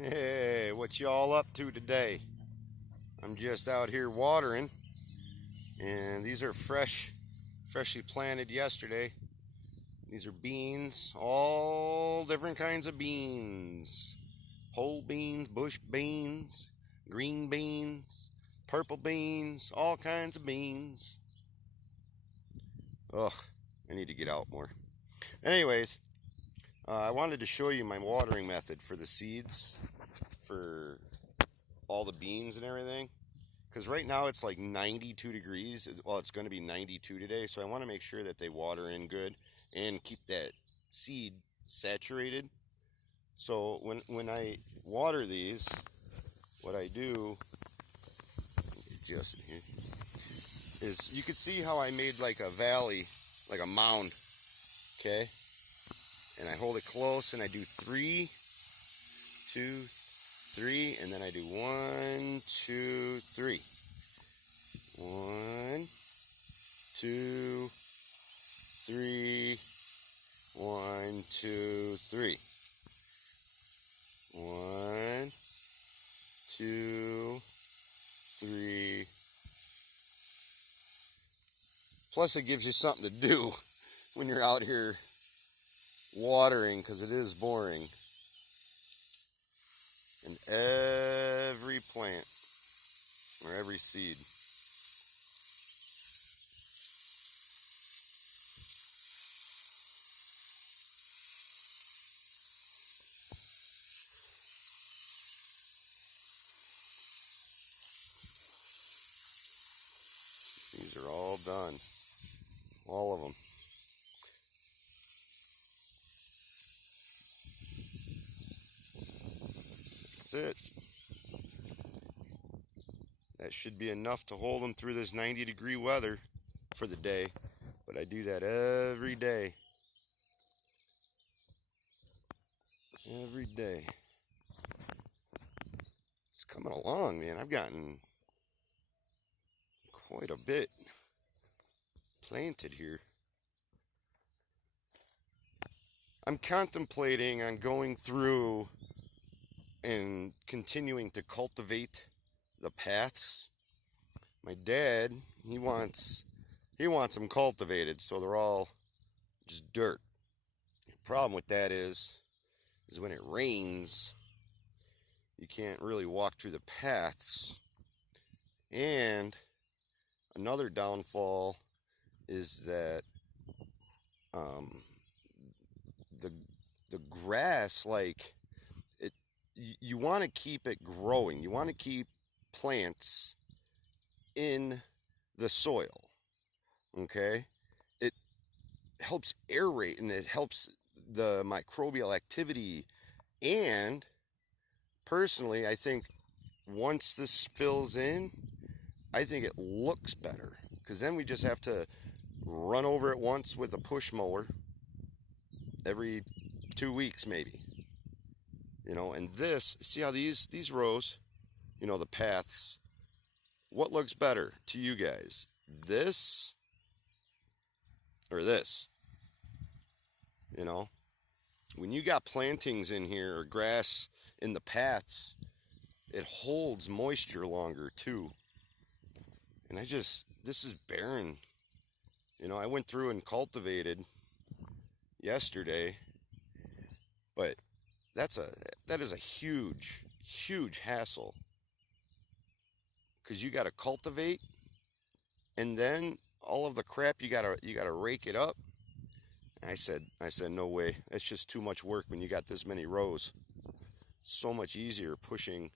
Hey, what y'all up to today? I'm just out here watering, and these are freshly planted yesterday. These are beans, all different kinds of beans. Pole beans, bush beans, green beans, purple beans, all kinds of beans. Ugh, I need to get out more. Anyways, I wanted to show you my watering method for the seeds, for all the beans and everything. Because right now it's like 92 degrees. Well, it's going to be 92 today, so I want to make sure that they water in good and keep that seed saturated. So when I water these, what I do, adjust it here, is you can see how I made like a valley, like a mound, okay? And I hold it close and I do 3, 2, 3, and then I do 1, 2, 3. 1, 2, 3, 1, 2, 3. 1, 2, 3. Plus, it gives you something to do when you're out here watering, because it is boring. And every plant or every seed. These are all done. All of them. That's it. That should be enough to hold them through this 90-degree weather for the day. But I do that every day. Every day. It's coming along, man. I've gotten quite a bit planted here. I'm contemplating on going through and continuing to cultivate the paths. My dad, he wants them cultivated, so they're all just dirt. The problem with that is when it rains, you can't really walk through the paths. And another downfall is that the grass, like it, you want to keep it growing. You want to keep plants in the soil. Okay, it helps aerate and it helps the microbial activity. And personally, I think once this fills in, I think it looks better, because then we just have to run over it once with a push mower every 2 weeks maybe. And this, see how these rows, the paths, what looks better to you guys? This or this? When you got plantings in here or grass in the paths, it holds moisture longer too. And this is barren. I went through and cultivated yesterday, but that is a huge hassle, because you got to cultivate, and then all of the crap you got to rake it up. I said no way. It's just too much work when you got this many rows. So much easier pushing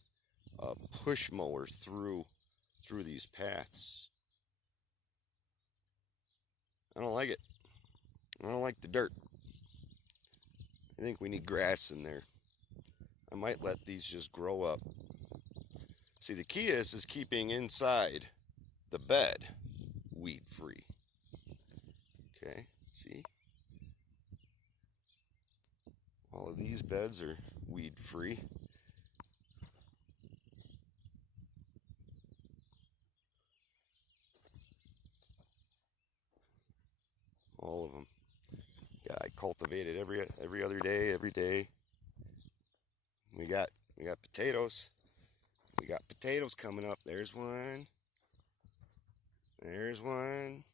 a push mower through these paths. I don't like it. I don't like the dirt. I think we need grass in there. I might let these just grow up. See, the key is keeping inside the bed weed free. Okay, see? All of these beds are weed free. All of them. Yeah, I cultivate it every other day, every day. We got We got potatoes. We got potatoes coming up. There's one. There's one.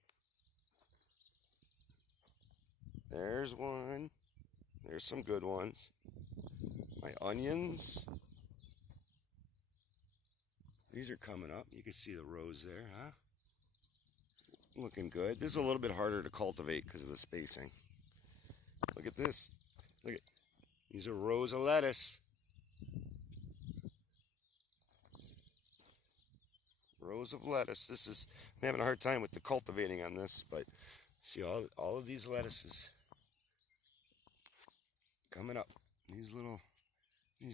There's one. There's some good ones. My onions. These are coming up. You can see the rows there, huh? Looking good. This is a little bit harder to cultivate because of the spacing. Look at this. Look at these are rows of lettuce. Rows of lettuce. I'm having a hard time with the cultivating on this, but see all of these lettuces coming up. These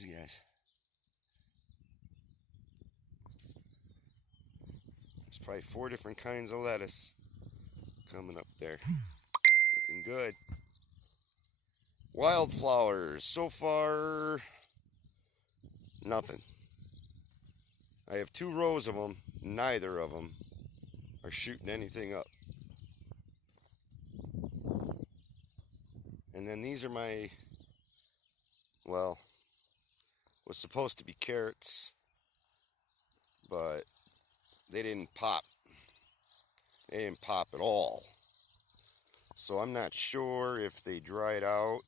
guys. There's probably 4 different kinds of lettuce coming up there. Looking good. Wildflowers. So far, nothing. I have 2 rows of them. Neither of them are shooting anything up. And then these are my, well, was supposed to be carrots, but they didn't pop. They didn't pop at all. So I'm not sure if they dried out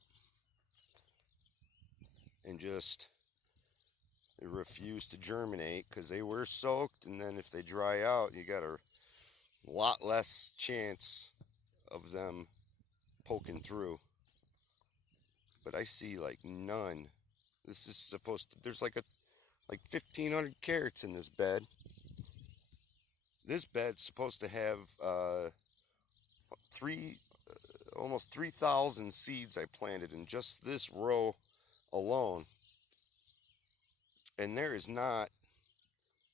and just they refused to germinate because they were soaked, and then if they dry out, you got a lot less chance of them poking through. But I see like none. This is supposed to, there's like 1,500 carrots in this bed. This bed's supposed to have almost 3,000 seeds I planted in just this row alone. And there is not,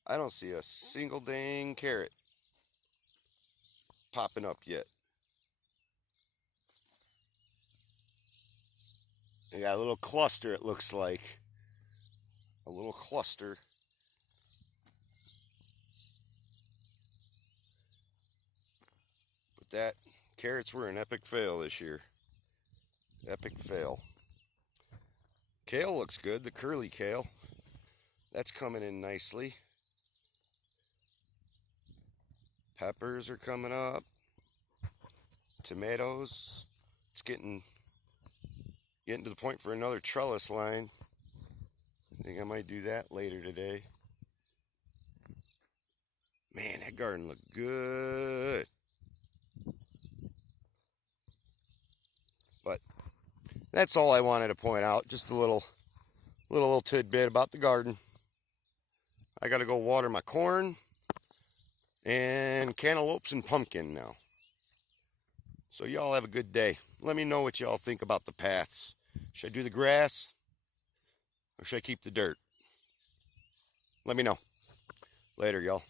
I don't see a single dang carrot popping up yet. They got a little cluster, it looks like. A little cluster. But that, carrots were an epic fail this year. Epic fail. Kale looks good, the curly kale. That's coming in nicely. Peppers are coming up. Tomatoes. It's getting to the point for another trellis line. I think I might do that later today. Man, that garden looked good. But that's all I wanted to point out. Just a little tidbit about the garden. I got to go water my corn and cantaloupes and pumpkin now. So y'all have a good day. Let me know what y'all think about the paths. Should I do the grass or should I keep the dirt? Let me know. Later, y'all.